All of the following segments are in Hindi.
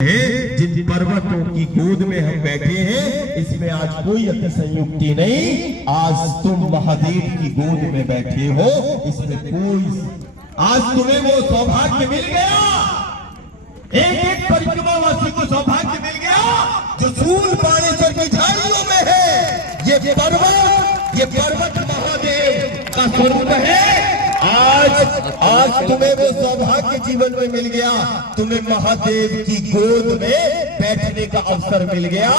जिन पर्वतों की गोद में हम बैठे हैं, इसमें आज कोई अतिशयोक्ति नहीं। आज तुम महादेव की गोद में बैठे हो, इसमें कोई, आज तुम्हें वो सौभाग्य मिल गया, एक एक परिक्रमावासी को सौभाग्य मिल गया जो सूल बाणेश्वर की झाड़ियों में है। ये पर्वत महादेव का स्वरूप है। आज तुम्हें वो सौभाग्य जीवन में मिल गया, तुम्हें महादेव की गोद में बैठने का अवसर मिल गया।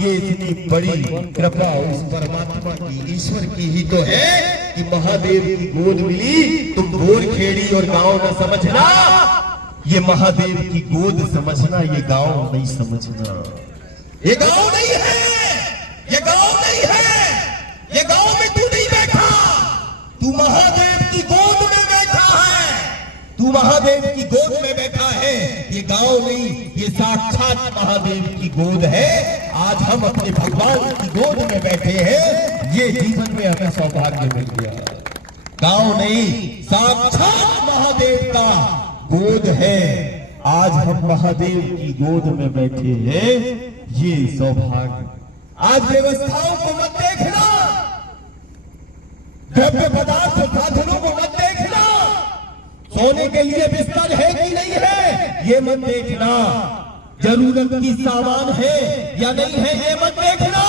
ये इतनी बड़ी कृपा उस परमात्मा की, ईश्वर की ही तो है कि महादेव की गोद मिली। तुम बोरखेड़ी और गांव न समझना, ये महादेव की गोद समझना, ये गांव नहीं समझना। ये गांव नहीं है, ये गांव नहीं है, ये गांव में तू नहीं बैठा, तू महादेव की गोद में बैठा है, तू महादेव की गोद में बैठा है। ये गांव नहीं, ये साक्षात महादेव की गोद है। आज हम अपने भगवान की गोद में बैठे हैं, ये जीवन में हमें सौभाग्य मिल गया। गांव नहीं, साक्षात महादेव का गोद है। आज हम महादेव की गोद में बैठे हैं, ये सौभाग्य। आज व्यवस्थाओं को मत देखना, द्रव्य पदार्थ साधनों को मत देखना, सोने के लिए बिस्तर है कि नहीं है ये मत देखना, जरूरत की सामान है या नहीं है ये मत देखना।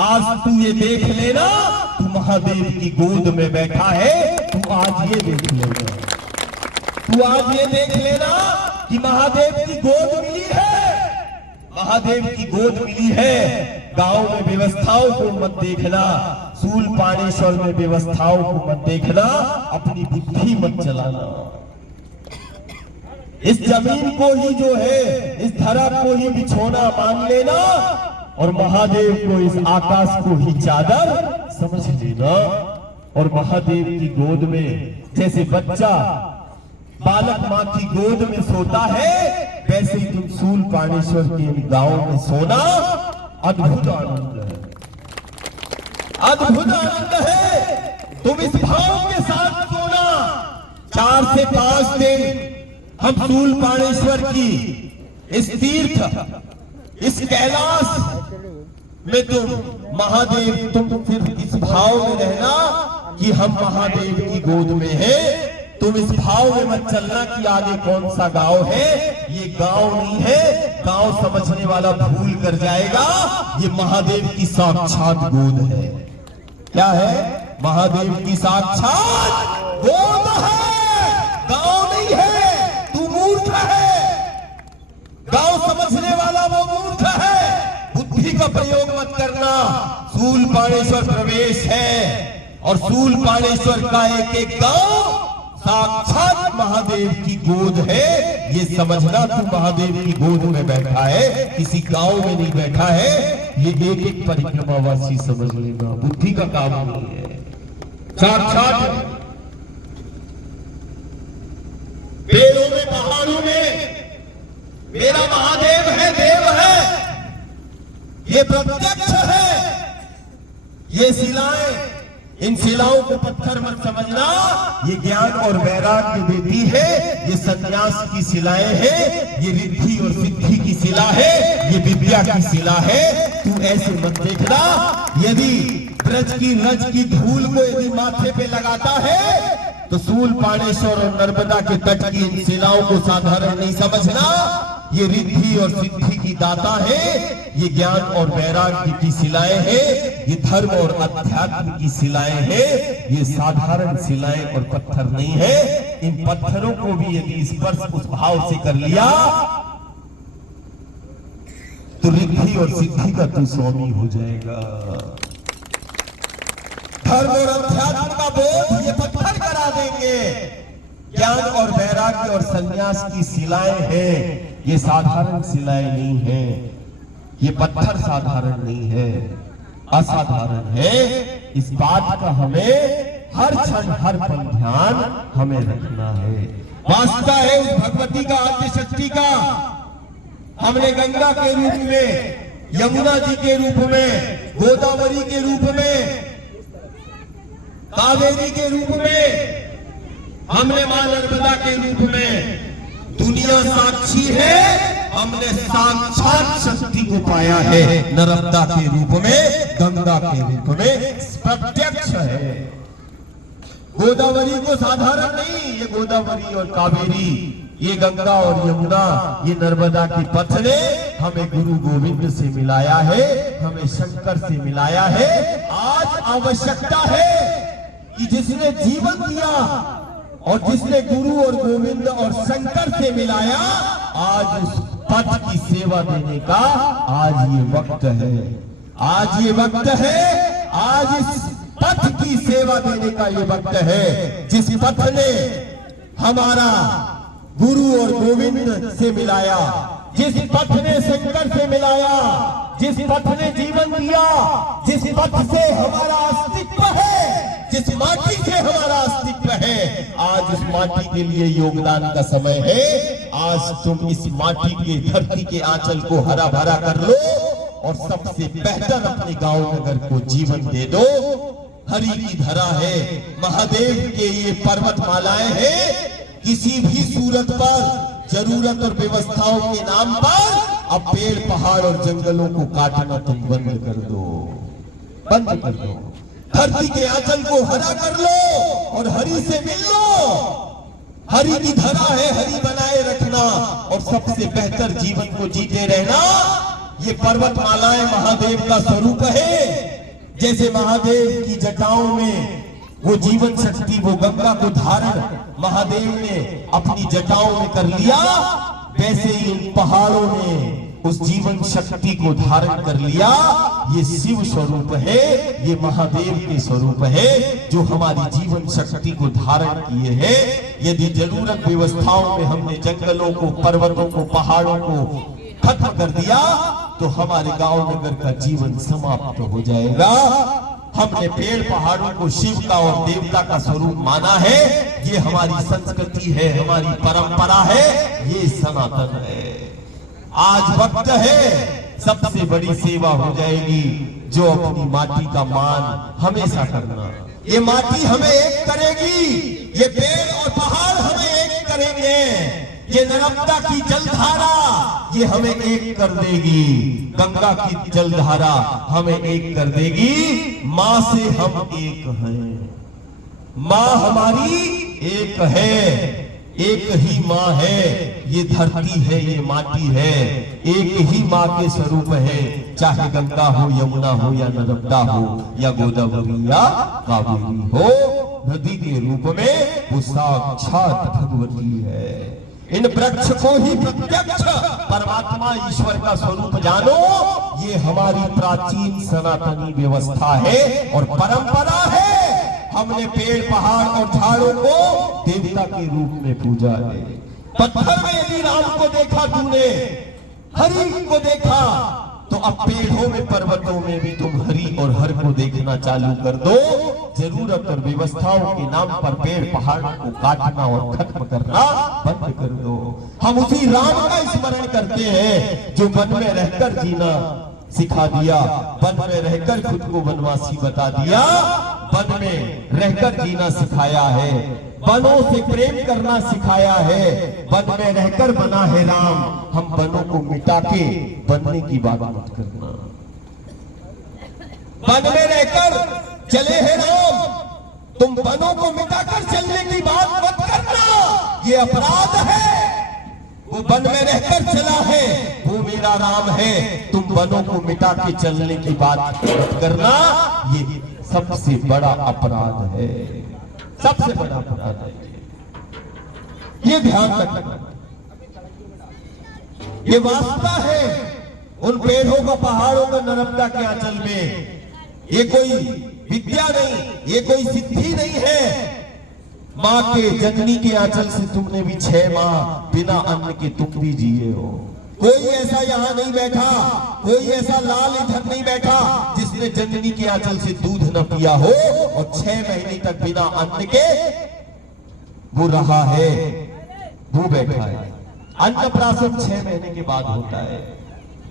आज तू ये देख लेना, तू महादेव की गोद में बैठा है। तू आज ये देख लेना, तू आज ये देख लेना कि महादेव की गोद मिली है, महादेव की गोद मिली है। गांव में व्यवस्थाओं को मत देखना, सूल पाणेश्वर में व्यवस्थाओं को मत देखना, अपनी बुद्धि मत चलाना। इस जमीन को ही जो है, इस धरा को ही बिछोना मान लेना, और महादेव को, इस आकाश को ही चादर समझ लेना। और महादेव की गोद में जैसे बच्चा बालक माँ की गोद में सोता है, वैसे ही तुम सूल पाणेश्वर के गांव में सोना अद्भुत आनंद है, अद्भुत आनंद है। तुम इस भाव के साथ सोना। 4 से 5 दिन हम सूल पाणेश्वर की इस तीर्थ, इस कैलाश में तुम महादेव, तुम सिर्फ इस भाव में रहना कि हम महादेव की गोद में हैं। तुम इस भाव में मत चलना कि आगे कौन सा गांव है। ये गांव नहीं है, गांव समझने वाला भूल कर जाएगा। ये महादेव की साक्षात गोद है। क्या है? महादेव की साक्षात गोद है, गांव नहीं है। तू मूर्ख है, गांव समझने वाला वो मूर्ख है। बुद्धि का प्रयोग मत करना। सूल पाणेश्वर प्रवेश है, और सूल पाणेश्वर का एक एक गांव साक्षात महादेव की गोद है। ये समझना, तू महादेव की गोद में बैठा है, किसी गांव में नहीं बैठा है। ये एक एक परिक्रमावासी समझ लेना, बुद्धि का काम नहीं है, साक्षात पेड़ों में, पहाड़ों में मेरा महादेव है, देव है, ये प्रत्यक्ष है। ये शिलाएं, इन शिलाओं को पत्थर मत समझना, ये ज्ञान और वैराग्य देती है। ये सन्यास की शिलाएं हैं, ये रिद्धि और सिद्धि की शिला है, ये विद्या की शिला है। तू ऐसे मत देखना। यदि ब्रज की रज की धूल को यदि माथे पे लगाता है, तो सूल पाणेश्वर और नर्मदा के तट की इन शिलाओं को साधारण नहीं समझना। ये रिद्धि और सिद्धि की दाता है, ये ज्ञान और वैराग्य की शिलाएं हैं, ये धर्म और अध्यात्म की शिलाएं हैं। ये साधारण शिलाएं और पत्थर नहीं है। इन पत्थरों को भी यदि स्पर्श उस भाव से कर लिया, तो रिद्धि और सिद्धि का तू स्वामी हो जाएगा। धर्म और अध्यात्म का बोध ये पत्थर करा देंगे। ज्ञान और वैराग्य और संन्यास की शिलाएं हैं, ये साधारण शिलाएं नहीं है। ये पत्थर साधारण नहीं है, असाधारण है। इस बात का हमें हर क्षण, हर पल ध्यान हमें रखना है। वास्ता है उस भगवती का, आद्य शक्ति का। हमने गंगा के रूप में, यमुना जी के रूप में, गोदावरी के रूप में, कावेरी के रूप में, हमने मां नर्मदा के रूप में। दुनिया साक्षी है हमने साक्षात शक्ति को पाया है, नर्मदा के रूप में, गंगा के रूप में प्रत्यक्ष है। गोदावरी को साधारण नहीं, ये गोदावरी और कावेरी, ये गंगा और यमुना, ये नर्मदा की पथ ने हमें गुरु गोविंद से मिलाया है, हमें शंकर से मिलाया है। आज आवश्यकता है कि जिसने जीवन दिया और जिसने गुरु और गोविंद और शंकर से मिलाया, आज उस पथ की सेवा देने का आज ये वक्त है। आज ये वक्त है, आज इस पथ की सेवा देने का ये वक्त है। जिस पथ ने हमारा गुरु और गोविंद से मिलाया, जिस पथ ने शंकर से मिलाया, जिस पथ ने जीवन दिया, जिस पथ से हमारा अस्तित्व है, जिस माटी से हमारा अस्तित्व है, आज उस माटी के लिए योगदान का समय है। आज तुम इस माटी के, धरती के आंचल को हरा भरा कर लो और सबसे बेहतर अपने गांव नगर को जीवन दे दो। हरि की धरा है, महादेव के ये पर्वतमालाएं हैं। किसी भी सूरत पर, जरूरत और व्यवस्थाओं के नाम पर अब पेड़ पहाड़ और जंगलों को काटना तुम बंद कर दो, बंद कर दो। धरती के आंचल को हरा कर लो और हरि से मिल लो। हरि की धरा है, हरि बनाए रखना और सबसे बेहतर जीवन को जीते रहना। ये पर्वतमालाएं महादेव का स्वरूप है। जैसे महादेव की जटाओं में वो जीवन शक्ति, वो गंगा को धारण महादेव ने अपनी जटाओं में कर लिया, वैसे ही इन पहाड़ों ने उस जीवन शक्ति को धारण कर लिया। ये शिव स्वरूप है, ये महादेव के स्वरूप है जो हमारी जीवन शक्ति को धारण किए हैं। यदि जरूरत व्यवस्थाओं में हमने जंगलों को, पर्वतों को, पहाड़ों को खत्म कर दिया तो हमारे गांव नगर का जीवन समाप्त हो जाएगा। हमने पेड़ पहाड़ों को शिव का और देवता का स्वरूप माना है। ये हमारी संस्कृति है, हमारी परंपरा है, ये सनातन है। आज वक्त है, सबसे बड़ी सेवा हो जाएगी जो अपनी माटी का मान हमेशा करना। ये माटी हमें एक करेगी, ये पेड़ और पहाड़ हमें एक करेंगे, ये नर्मदा की जलधारा ये हमें एक कर देगी, गंगा की जलधारा हमें एक कर देगी। माँ से हम एक हैं, माँ हमारी एक है, एक ही माँ है। ये धरती है, ये माटी है, एक ही माँ के स्वरूप है। चाहे गंगा हो, यमुना हो या नर्मदा हो या गोदावरी या कावेरी हो, नदी के रूप में वो साक्षात भगवती है। इन वृक्ष को ही प्रत्यक्ष परमात्मा ईश्वर का स्वरूप जानो। ये हमारी प्राचीन सनातनी व्यवस्था है और परंपरा है। हमने पेड़ पहाड़ और झाड़ों को देवता के रूप में पूजा है। पत्थर में यदि राम को देखा तूने, हरि को देखा, तो अब पेड़ों में, पर्वतों में भी तुम हरि और हर को देखना चालू कर दो। जरूरत और व्यवस्थाओं के नाम पर पेड़ पहाड़ को काटना और खत्म करना बंद कर दो। हम उसी राम का स्मरण करते हैं जो वन में रहकर जीना सिखा दिया, वन में रहकर खुद को वनवासी बता दिया, वन में रहकर जीना सिखाया है, वनों से प्रेम करना सिखाया है, वन में रहकर बना है राम। हम वनों को मिटा के बनने की बात मत करना। वन में रहकर चले हैं राम, तुम वनों को मिटाकर चलने की बात मत करना, ये अपराध है। वो वन में रहकर चला है, वो मेरा राम है, तुम वनों को मिटा के चलने की बात मत करना। ये सबसे बड़ा अपराध है, सबसे बड़ा अपराध है। ये ध्यान रखना। ये वास्ता है उन पेड़ों का, पहाड़ों का, नर्मदा के आंचल में। ये कोई विद्या नहीं, ये कोई सिद्धि नहीं है। माँ के जननी के आंचल से तुमने भी 6 माह बिना अन्न के तुम भी जिए हो। कोई ऐसा यहाँ नहीं बैठा, कोई ऐसा लाल इधर नहीं बैठा जिसने जननी के आंचल से दूध न पिया हो और 6 महीने तक बिना अन्न के वो रहा है, वो बैठा है। अन्नप्राशन 6 महीने के बाद होता है।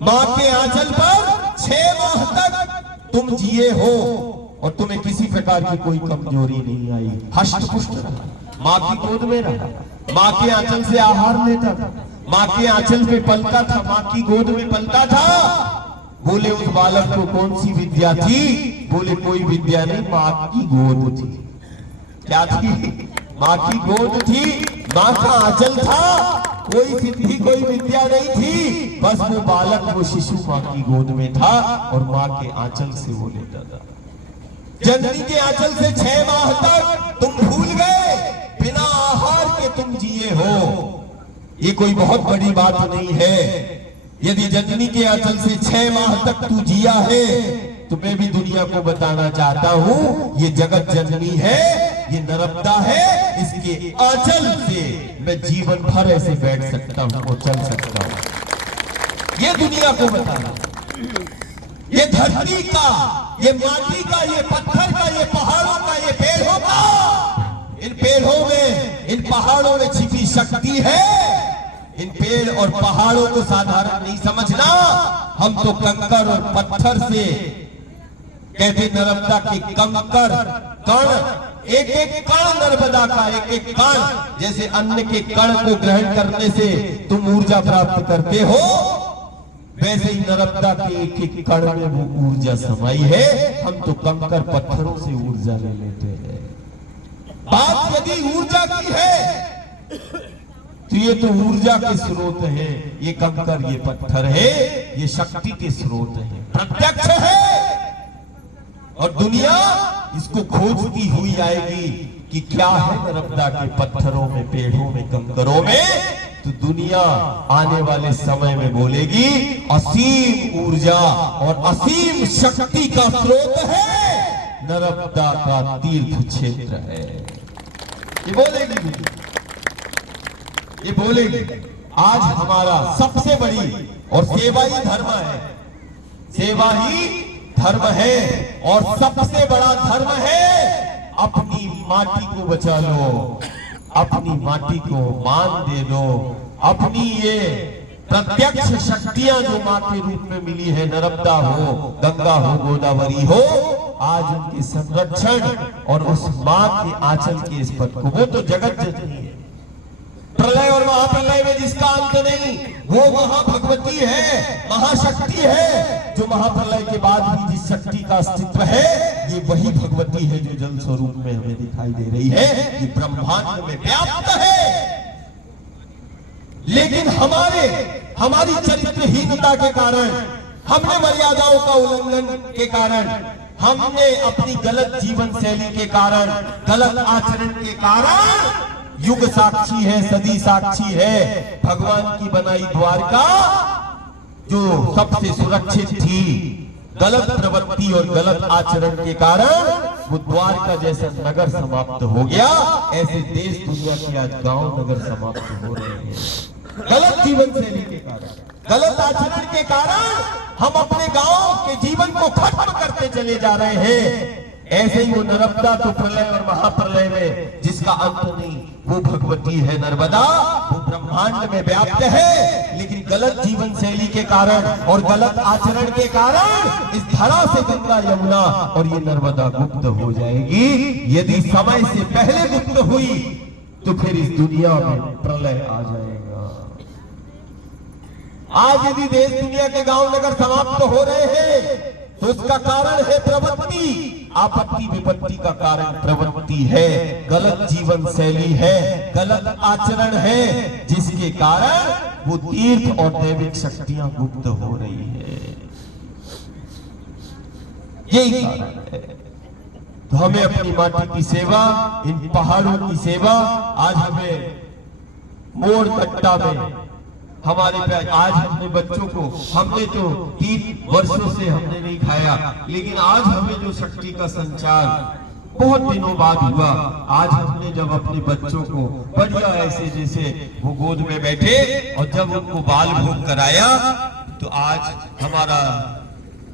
माँ के आंचल पर 6 माह तक तुम जिए हो और तुम्हें किसी प्रकार की कोई कमजोरी नहीं आई। हष्ट पुष्ट रहा, माँ की गोद में रहा, माँ के आंचल से आहार लेता था, माँ के आंचल पे पलता था, माँ की गोद में पलता था। बोले उस बालक को कौन सी विद्या थी? बोले कोई विद्या नहीं, माँ की गोद थी। क्या थी? माँ की गोद थी, माँ का आंचल था। कोई सिद्धि कोई विद्या नहीं थी, बस वो बालक वो शिशु माँ की गोद में था और माँ के आंचल से वो लेता था। जननी के आंचल से 6 माह तक तुम भूल गए, बिना आहार के तुम जिए हो। ये कोई बहुत बड़ी बात नहीं है। यदि जननी के आंचल से 6 माह तक तू जिया है तो मैं भी दुनिया को बताना चाहता हूं, ये जगत जननी है, ये नर्मदा है, इसके आंचल से मैं जीवन भर ऐसे बैठ सकता हूं और चल सकता हूं। ये दुनिया को बताना, ये धरती का, ये माटी का, ये पत्थर का, ये पहाड़ों का, ये पेड़ों का, इन पेड़ों में, इन पहाड़ों में छिपी शक्ति है। इन पेड़ और पहाड़ों को साधारण नहीं समझना। हम तो कंकर और पत्थर से कहते, नर्मदा के कंकर कण, एक एक कण नर्मदा का, एक एक कण, जैसे अन्न के कण को ग्रहण करने से तुम ऊर्जा प्राप्त करते हो, वैसे ही नर्मदा के एक एक कण में वो ऊर्जा समाई है। हम तो कंकर पत्थरों से ऊर्जा ले लेते हैं। बात यदि ऊर्जा की है तो ये तो ऊर्जा के स्रोत है, ये कंकर, ये पत्थर है, ये शक्ति के स्रोत है, प्रत्यक्ष है। और दुनिया इसको खोजती हुई आएगी कि क्या है नर्मदा के पत्थरों में, पेड़ों में, कंकरों में। तो दुनिया आने वाले समय में बोलेगी असीम ऊर्जा और असीम शक्ति का स्रोत है नर्मदा का तीर्थ क्षेत्र है। ये बोलेगी, ये बोलेगी। आज हमारा सबसे बड़ी और सेवा ही धर्म है, सेवा ही धर्म है और सबसे बड़ा धर्म है अपनी माटी को बचा लो, अपनी माटी को मान दे दो। अपनी ये प्रत्यक्ष शक्तियां जो मां के रूप में मिली है, नर्मदा हो, गंगा हो, गोदावरी हो, आज उनके संरक्षण और उस मां के आंचल के इस पद को, वो तो जगत जननी है। प्रलय और महाप्रलय में जिसका अंत नहीं, वो महाभगवती है, महाशक्ति है। जो महाप्रलय के बाद भी जिस शक्ति का अस्तित्व है, ये वही भगवती है जो जल स्वरूप में हमें दिखाई दे रही है, ये ब्रह्मांड में व्याप्त है। लेकिन हमारी चरित्रहीनता के कारण, हमने मर्यादाओं का उल्लंघन के कारण, हमने अपनी गलत जीवन शैली के कारण, गलत आचरण के कारण, युग साक्षी है, सदी साक्षी है, भगवान की बनाई द्वारका जो सबसे सुरक्षित थी, गलत प्रवृत्ति और गलत आचरण के कारण वो द्वारका जैसा नगर समाप्त हो गया। ऐसे देश दुनिया के आज गांव नगर समाप्त हो रहे हैं, गलत जीवन शैली के कारण, गलत आचरण के कारण हम अपने गांव के जीवन को खत्म करते चले जा रहे हैं। ऐसे ही वो नर्मदा तो प्रलय और महाप्रलय में जिसका अंत नहीं, वो भगवती है नर्मदा, वो ब्रह्मांड में व्याप्त है। लेकिन गलत जीवन शैली के कारण और गलत आचरण के कारण इस धरा से गंगा, यमुना और ये नर्मदा गुप्त हो जाएगी। यदि समय से पहले गुप्त हुई तो फिर इस दुनिया में प्रलय आ जाएगा। आज यदि देश दुनिया के गांव नगर समाप्त हो रहे हैं तो उसका कारण है प्रवृत्ति, आपत्ति विपत्ति का कारण प्रवृत्ति है, गलत जीवन शैली है, गलत आचरण है, जिसके कारण वो तीर्थ और दैविक शक्तियां गुप्त हो रही है। यही कारण है। तो हमें अपनी माटी की सेवा, इन पहाड़ों की सेवा, आज हमें मोड़ कट्टा में हमारे पे, आज अपने बच्चों को, हमने तो 3 वर्षों से हमने नहीं खाया, लेकिन आज हमें जो शक्ति का संचार बहुत दिनों बाद हुआ, आज हमने जब अपने बच्चों को बढ़िया ऐसे जैसे वो गोद में बैठे और जब उनको बाल भोग कराया तो आज हमारा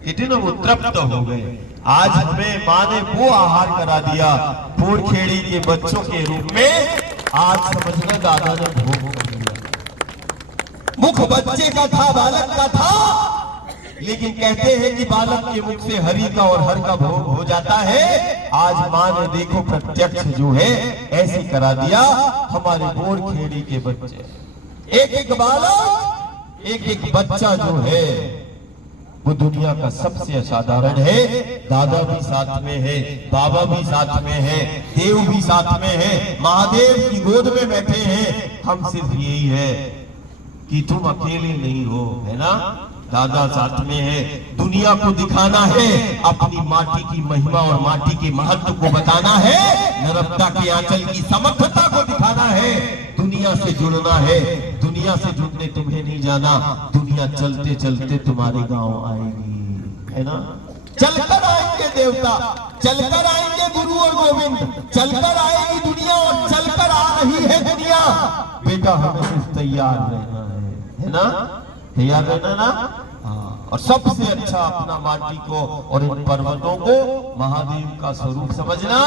कहते ना वो तृप्त हो गए। आज हमें माँ ने वो आहार करा दिया फोड़खेड़ी के बच्चों के रूप में। आज समझना दादा ने भोग कर दिया। मुख बच्चे का था, बालक का था, लेकिन कहते हैं कि बालक के मुख से हरि का और हर का भोग हो जाता है। आज माँ ने देखो प्रत्यक्ष जो है ऐसे करा दिया हमारे बोरखेड़ी के बच्चे। एक एक बालक, एक एक बच्चा जो है वो दुनिया का सबसे असाधारण है। दादा भी साथ में है, बाबा भी साथ में है, देव भी साथ में है, महादेव की गोद में बैठे हैं। हम सिर्फ यही है कि तुम अकेले नहीं हो, है ना। दादा साथ में है, दुनिया को दिखाना है, अपनी माटी की महिमा और माटी के महत्व को बताना है, नर्मदा के आंचल की समर्थता को दिखाना है, दुनिया से जुड़ना है। दुनिया से जुड़ने तुम्हें नहीं जाना, दुनिया चलते चलते तुम्हारे गांव आएगी, है ना। चलकर आएंगे देवता, चलकर आएंगे गुरु और गोविंद, चलकर आएगी दुनिया और चलकर आ रही है दुनिया। बेटा हमें सिर्फ तैयार रहना है ना, तैयार रहना ना। हाँ, और सबसे अच्छा अपना माटी को और इन पर्वतों को महादेव का स्वरूप समझना।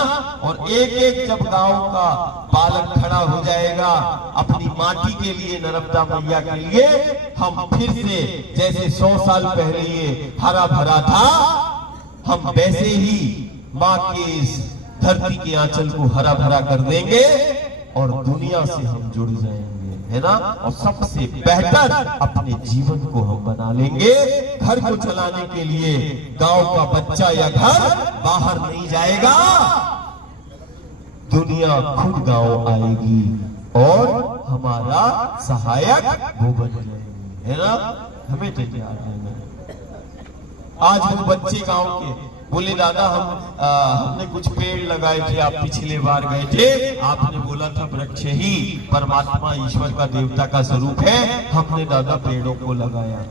और एक एक जब गांव का बालक खड़ा हो जाएगा अपनी माटी के लिए, नर्मदा मैया के लिए, हम फिर से जैसे 100 साल पहले ये हरा भरा था, हम वैसे ही माँ के इस धरती के आंचल को हरा भरा कर देंगे और दुनिया से हम जुड़ जाएंगे, है ना। और सबसे बेहतर अपने जीवन को हम बना लेंगे। घर को चलाने के लिए गांव का बच्चा या घर बाहर नहीं जाएगा, दुनिया खुद गांव आएगी और हमारा सहायक वो बन जाएगी, है ना। हमें तैयार रहना। आज वो बच्चे गांव के बोले दादा हमने कुछ पेड़ लगाए थे, आप पिछले बार गए थे, आपने बोला था वृक्ष ही परमात्मा ईश्वर का देवता का स्वरूप है। हमने दादा पेड़ों को लगाया,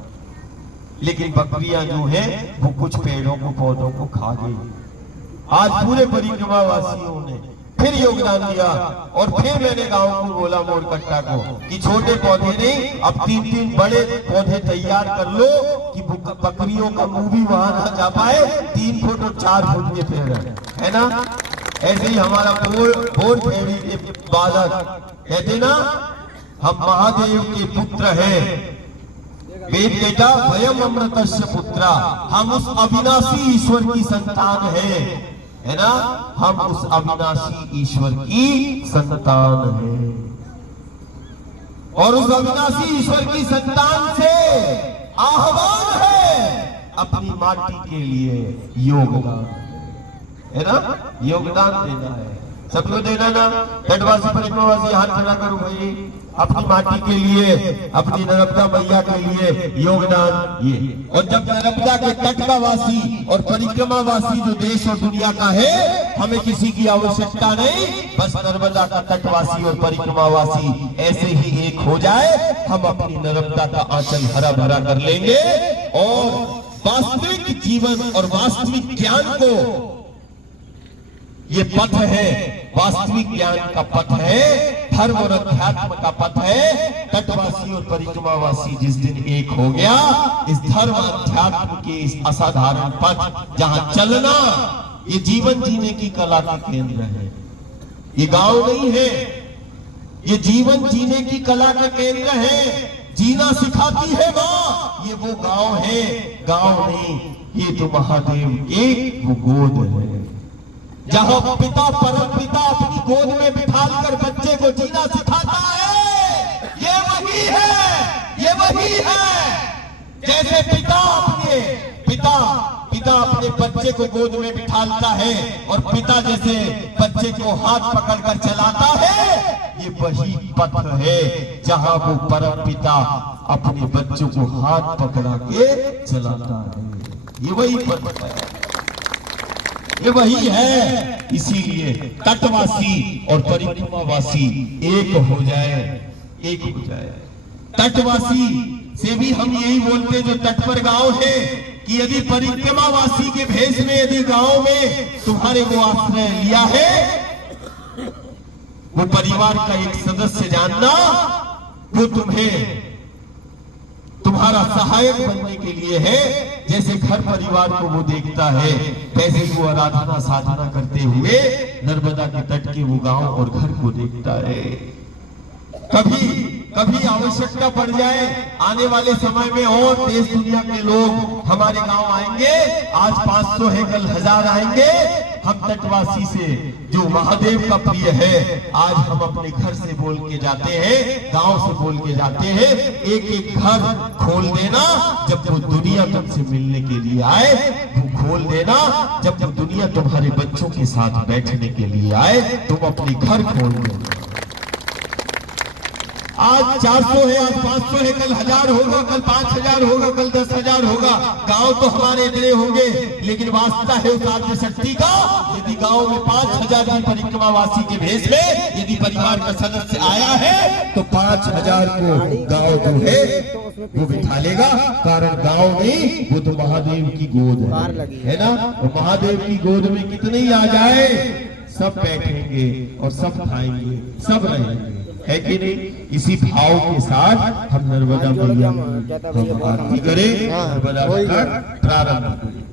लेकिन बकरियां जो है वो कुछ पेड़ों को पौधों को खा गई। आज पूरे परिक्रमा वासियों ने फिर योगदान दिया और फिर मैंने गांव को बोला, मोरकट्टा को, कि छोटे पौधे नहीं, अब 3-3 बड़े पौधे तैयार कर लो कि बकरियों का मुंह भी वहां ना जा पाए। 3 फुट और 4 फुट के पेड़ है ना। ऐसे ही हमारा बोर फेड़ी के बालक कहते ना, हम महादेव के पुत्र हैं। वेद कहता वयम अमृतस्य पुत्रा, हम उस अविनाशी ईश्वर की संतान है ना। हम उस अविनाशी ईश्वर की संतान है और उस अविनाशी ईश्वर की संतान से आह्वान है अपनी माटी के लिए योगदान, है ना। योगदान देना है, सबको देना ना। तटवासी परिक्रमावासी हाथ खड़ा करो भाई, अपनी माटी के लिए, अपनी नर्मदा मैया के लिए योगदान ये। और जब नर्मदा के तट का वासी और परिक्रमावासी जो देश और दुनिया का है, हमें किसी की आवश्यकता नहीं, बस नर्मदा का तटवासी और परिक्रमावासी ऐसे ही एक हो जाए, हम अपनी नर्मदा का आंचल हरा भरा कर लेंगे और वास्तविक जीवन और वास्तविक ज्ञान को, ये पथ है, वास्तविक ज्ञान का पथ है, धर्म और अध्यात्म का पथ है। तटवासी और परिक्रमावासी जिस दिन एक हो गया, इस धर्म अध्यात्म के इस असाधारण पथ जहां चलना ये जीवन जीने की कला का केंद्र है। ये गांव नहीं है, ये जीवन जीने की कला का केंद्र है। जीना सिखाती है माँ, ये वो गांव है, गांव नहीं, ये तो महादेव की वो गोद है, जहां पिता परम पिता अपनी गोद में बिठाकर बच्चे को जीना सिखाता है। ये वही है, ये वही है। जैसे पिता अपने बच्चे को गोद में बिठाता है और पिता जैसे बच्चे को हाथ पकड़कर चलाता है, ये वही पथ है जहां वो परम पिता अपने बच्चों को हाथ पकड़ा के चलाता है। ये वही पथ है, ये वही है। इसीलिए तटवासी और परिक्रमावासी एक हो जाए, एक हो जाए। तटवासी से भी हम यही बोलते जो तट पर गांव है कि यदि परिक्रमावासी के भेष में यदि गांव में तुम्हारे को आश्रय लिया है, वो परिवार का एक सदस्य जानना, वो तुम्हें तुम्हारा सहायक बनने के लिए है। जैसे घर परिवार को वो देखता है, वैसे वो आराधना साधना करते हुए नर्मदा के तट के वो गांव और घर को देखता है। कभी आवश्यकता पड़ जाए, आने वाले समय में और देश दुनिया के लोग हमारे गांव आएंगे। आज 500 है, कल 1000 आएंगे। हम तटवासी से जो महादेव का प्रिय है, आज हम अपने घर से बोल के जाते हैं, गांव से बोल के जाते हैं, एक एक घर खोल देना जब वो दुनिया तुमसे मिलने के लिए आए, वो खोल देना जब वो दुनिया तुम्हारे बच्चों के साथ बैठने के लिए आए, तुम अपने घर खोल देना। आज 400 है, आज 500 है, कल 1000 होगा, कल 5000 होगा, कल 10,000 होगा। गांव तो हमारे इतने होंगे, लेकिन वास्ता है उस आद्य शक्ति का। यदि गांव में 5000 की परिक्रमा वासी के भेष में यदि परिवार का सदस्य आया है तो 5000 को गांव जो है वो बिठा लेगा। कारण गांव में वो तो महादेव की गोद है ना। तो महादेव की गोद में कितने ही आ जाए, सब बैठेंगे और सब खाएंगे, सब रहेंगे, है कि नहीं। इसी भाव के साथ हम नर्मदा मैया हम आरती करें, नर्मदा घाट प्रारंभ करें।